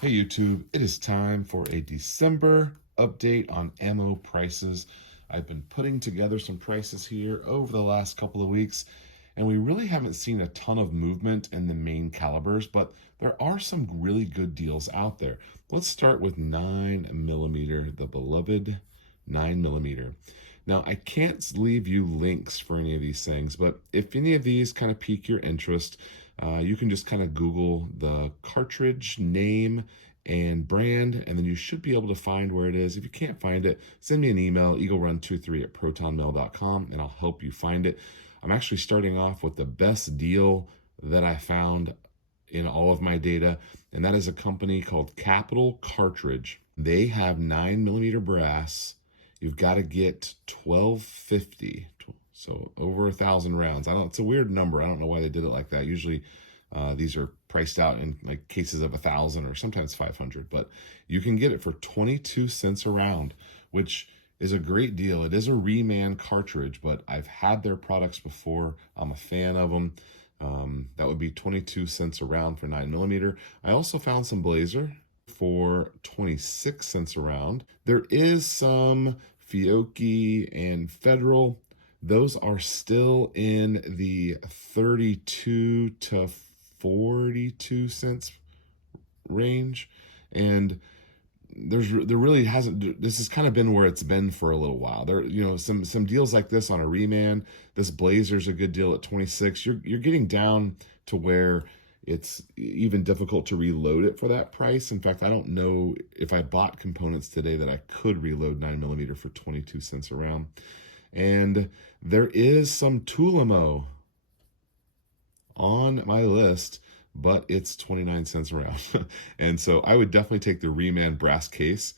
Hey YouTube, it is time for a December update on ammo prices. I've been putting together some prices here over the last couple of weeks, and we really haven't seen a ton of movement in the main calibers, but there are some really good deals out there. Let's start with 9mm, the beloved 9mm. Now, I can't leave you links for any of these things, but if any of these kind of pique your interest, you can just kind of Google the cartridge name and brand, and then you should be able to find where it is. If you can't find it, send me an email, eaglerun23@protonmail.com, and I'll help you find it. I'm actually starting off with the best deal that I found in all of my data, and that is a company called Capital Cartridge. They have 9mm brass. You've got to get 1250, so over 1,000 rounds. I don't. It's a weird number. I don't know why they did it like that. Usually, these are priced out in like cases of 1,000 or sometimes 500, but you can get it for 22 cents a round, which is a great deal. It is a reman cartridge, but I've had their products before. I'm a fan of them. That would be 22 cents a round for 9mm. I also found some Blazer for 26 cents a round. There is some Fiocchi and Federal. Those are still in the 32 to 42 cents range. And there really hasn't, this has kind of been where it's been for a little while. There, some deals like this on a reman. This Blazer's a good deal at 26. You're getting down to where it's even difficult to reload it for that price. In fact, I don't know if I bought components today that I could reload 9mm for 22 cents a round. And there is some Tulamo on my list, but it's 29 cents a round. And so I would definitely take the reman brass case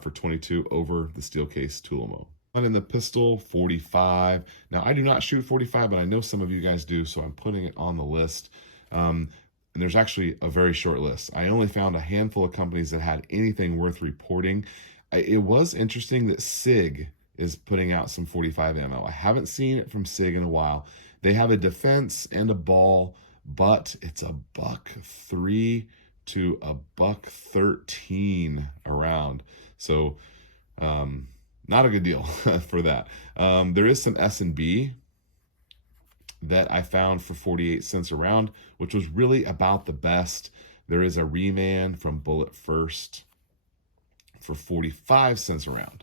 for 22 over the steel case Tulamo. And in the pistol, 45. Now, I do not shoot 45, but I know some of you guys do, so I'm putting it on the list. And there's actually a very short list. I only found a handful of companies that had anything worth reporting. It was interesting that SIG is putting out some 45 ammo. I haven't seen it from SIG in a while. They have a defense and a ball, but it's $1.03 to $1.13 a round. So not a good deal for that. There is some S&B that I found for 48 cents a round, which was really about the best. There is a reman from Bullet First for 45 cents a round.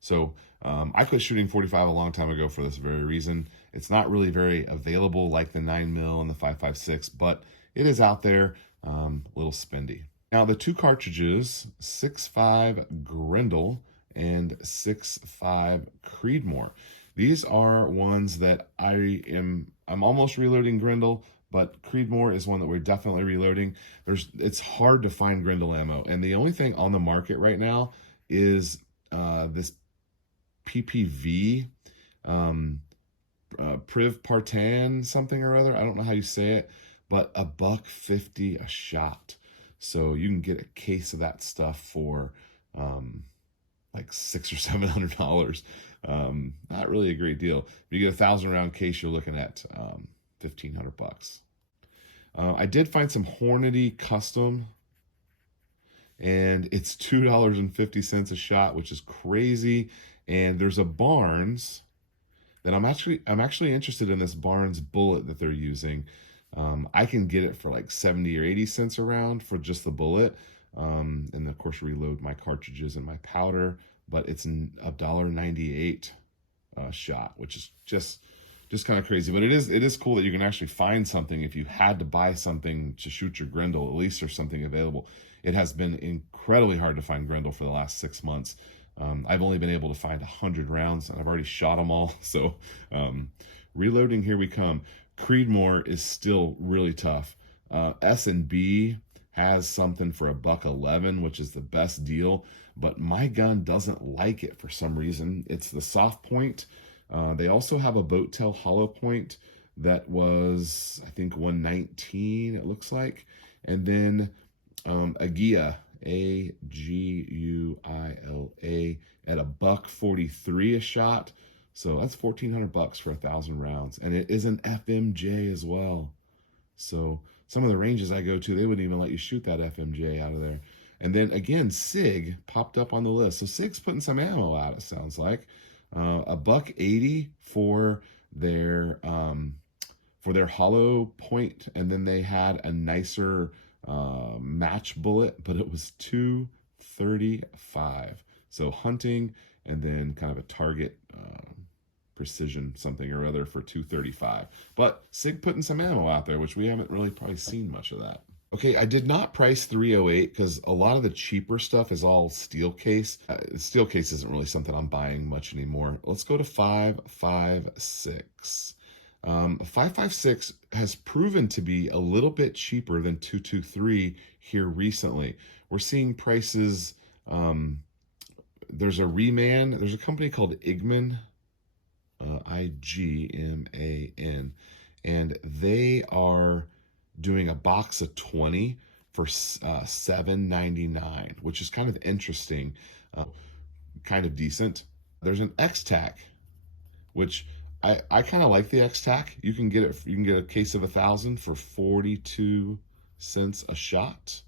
So I quit shooting 45 a long time ago for this very reason. It's not really very available like the 9mm and the 5.56, but it is out there, a little spendy. Now the two cartridges, 6.5 Grendel and 6.5 Creedmoor. These are ones that I'm almost reloading Grendel, but Creedmoor is one that we're definitely reloading. It's hard to find Grendel ammo, and the only thing on the market right now is this PPV, Priv Partan something or other. I don't know how you say it, but $1.50 a shot. So you can get a case of that stuff for like $600 or $700. Not really a great deal. If you get a 1,000 round case, you're looking at $1,500. I did find some Hornady custom, and it's $2.50 a shot, which is crazy. And there's a Barnes that I'm actually interested in, this Barnes bullet that they're using. I can get it for like 70 or 80 cents a round for just the bullet. And of course reload my cartridges and my powder, but it's $1.98 shot, which is just kind of crazy. But it is cool that you can actually find something. If you had to buy something to shoot your Grendel, at least there's something available. It has been incredibly hard to find Grendel for the last 6 months. I've only been able to find 100 rounds, and I've already shot them all. So reloading, here we come. Creedmoor is still really tough. S&B has something for $1.11, which is the best deal, but my gun doesn't like it for some reason. It's the soft point. They also have a boat tail hollow point that was, I think, $119, it looks like. And then Aguila, Aguila, at $1.43 a shot. So that's $1,400 for 1,000 rounds, and it is an FMJ as well. So some of the ranges I go to, they wouldn't even let you shoot that FMJ out of there. And then again, SIG popped up on the list. So SIG's putting some ammo out, it sounds like. $180 for their hollow point, and then they had a nicer match bullet, but it was $235. So hunting, and then kind of a target precision something or other for $235. But SIG putting some ammo out there, which we haven't really probably seen much of that. Okay, I did not price 308 because a lot of the cheaper stuff is all steel case. Steel case isn't really something I'm buying much anymore. Let's go to 556. 556 has proven to be a little bit cheaper than 223 here recently. We're seeing prices. There's a reman. There's a company called Igman, IGMAN, and they are doing a box of 20 for $7.99, which is kind of interesting, kind of decent. There's an X-Tac, which I kind of like the X-Tac. You can get it. You can get a case of 1,000 for 42 cents a shot,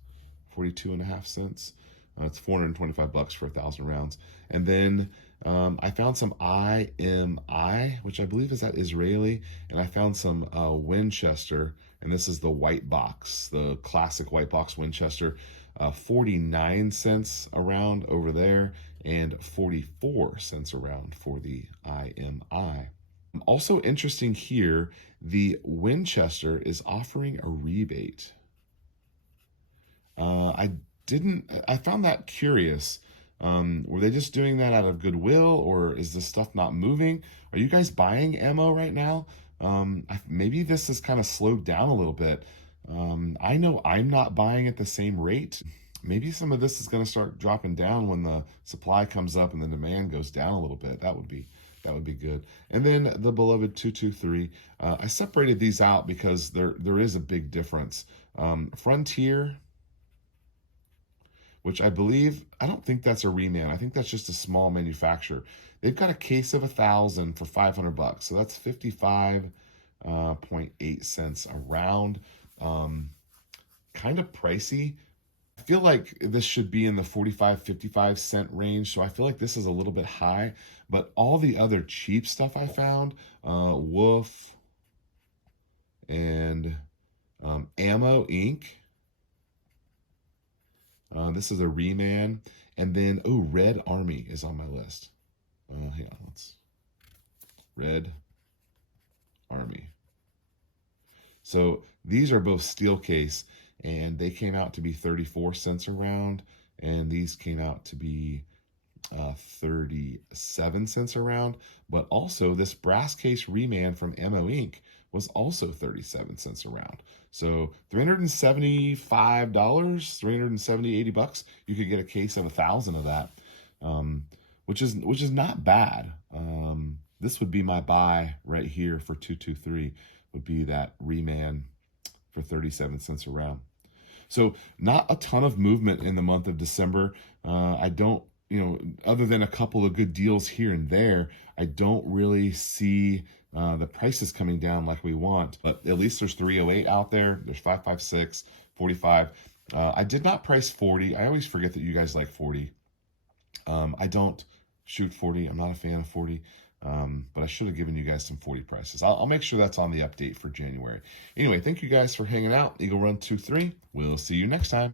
42.5 cents. It's $425 for 1,000 rounds. And then I found some IMI, which I believe is that Israeli, and I found some Winchester, and this is the white box, the classic white box Winchester, 49 cents a round over there, and 44 cents a round for the IMI. Also interesting here, the Winchester is offering a rebate. I found that curious. Were they just doing that out of goodwill, or is this stuff not moving? Are you guys buying ammo right now? Maybe this has kind of slowed down a little bit. I know I'm not buying at the same rate. Maybe some of this is going to start dropping down when the supply comes up and the demand goes down a little bit. That would be good. And then the beloved 223. I separated these out because there is a big difference. Frontier, which I don't think that's a reman. I think that's just a small manufacturer. They've got a case of 1,000 for $500, so that's 55.8 cents a round. Kind of pricey. I feel like this should be in the 55 cent range, so I feel like this is a little bit high. But all the other cheap stuff I found, Wolf and Ammo Inc. This is a reman. And then, Red Army is on my list. Hang on, Red Army. So these are both steel case, and they came out to be 34 cents a round, and these came out to be 37 cents a round. But also this brass case reman from Ammo Inc. was also 37 cents a round. So $375, $80, you could get a case of 1,000 of that, which is not bad. This would be my buy right here for 223, would be that reman for 37 cents a round. So not a ton of movement in the month of December. I don't, other than a couple of good deals here and there, I don't really see the prices coming down like we want. But at least there's 308 out there. There's 556, 45. I did not price 40. I always forget that you guys like 40. I don't shoot 40. I'm not a fan of 40. But I should have given you guys some 40 prices. I'll make sure that's on the update for January. Anyway, thank you guys for hanging out. Eagle Run 23. We'll see you next time.